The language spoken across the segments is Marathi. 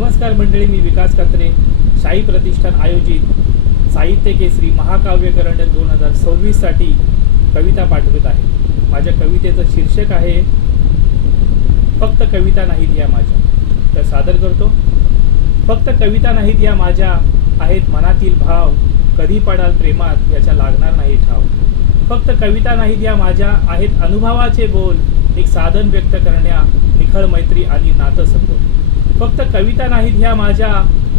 नमस्कार मंडळी, मी विकास कात्रे, शाही प्रतिष्ठान आयोजित साहित्य केसरी महाकाव्य करंडक 2026 साठी कविता पाठवत आहे. माझ्या कवितेचं शीर्षक आहे फक्त कविता नाहीत या माझ्या. तर सादर करतो. फक्त कविता नाहीत या माझ्या, आहेत मनातील भाव, कधी पडाल प्रेमात याच्या लागणार नाही ठाव. फक्त कविता नाहीत या माझ्या, आहेत अनुभवाचे बोल, एक साधन व्यक्त करण्या, निखळ मैत्री आणि नातं सखोल. फक्त कविता नाहीत ह्या माझ्या,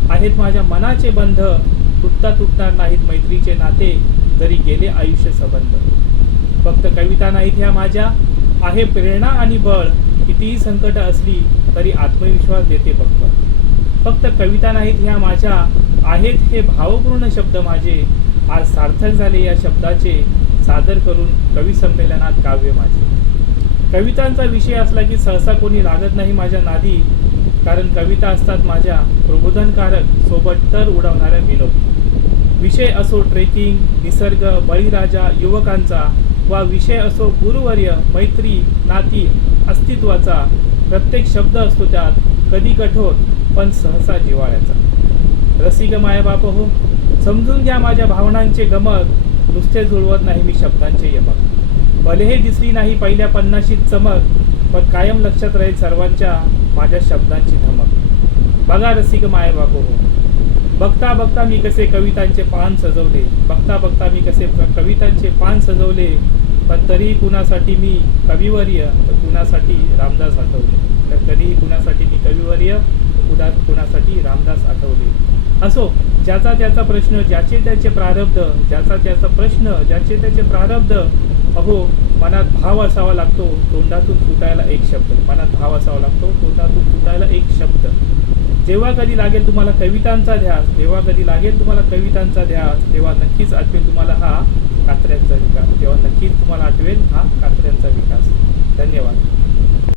आहेत माझ्या मनाचे बंध, तुटणार नाहीत मैत्रीचे नाते, जरी गेले आयुष्य संबंध. फक्त कविता नाहीत ह्या माझ्या, आहे प्रेरणा आणि बळ, कितीही संकट असली तरी आत्मविश्वास देते बळ. फक्त कविता नाहीत ह्या माझ्या, आहेत हे भावपूर्ण शब्द माझे, आज सार्थक झाले या शब्दाचे, सादर करून कवी संमेलनात काव्य माझे. कवितांचा विषय असला की सहसा कोणी लागत नाही माझ्या नादी, कारण कविता असतात माझ्या प्रबोधनकारक, सोबत तर उडवणाऱ्या विनोदी. विषय असो ट्रेकिंग, निसर्ग, बळीराजा, युवकांचा, वा विषय असो गुरुवर्य, मैत्री, नाती, अस्तित्वाचा, प्रत्येक शब्द असतो त्यात कधी कठोर पण सहसा जिव्हाळ्याचा. रसिक मायबाप हो, समजून घ्या माझ्या भावनांचे गमक, नुसते जुळवत नाही मी शब्दांचे यमक. भलेही दिसली नाही पहिल्या 50शीत चमक, पण कायम लक्षात राहील सर्वांच्या माझ्या शब्दांची धमक. बघा रसिक मायबाप हो, बघता बघता मी कसे कवितांचे पान सजवले, बघता बघता मी कसे कवितांचे पान सजवले, पण तरीही कुणासाठी मी कविवर्य, तर कुणासाठी रामदास आठवले. तर कधीही कुणासाठी मी कविवर्य, कुणासाठी रामदास आठवले. असो ज्याचा त्याचा प्रश्न, ज्याचे त्याचे प्रारब्ध, ज्याचा त्याचा प्रश्न, ज्याचे त्याचे प्रारब्ध. अहो मनात भाव असावा लागतो, तोंडातून फुटायला एक शब्द. मनात भाव असावा लागतो, तोंडातून फुटायला एक शब्द. जेव्हा कधी लागेल तुम्हाला कवितांचा ध्यास, तेव्हा कधी लागेल तुम्हाला कवितांचा ध्यास, तेव्हा नक्कीच आठवेल तुम्हाला हा कात्र्यांचा विकास. तेव्हा नक्कीच तुम्हाला आठवेल हा कात्र्यांचा विकास. धन्यवाद.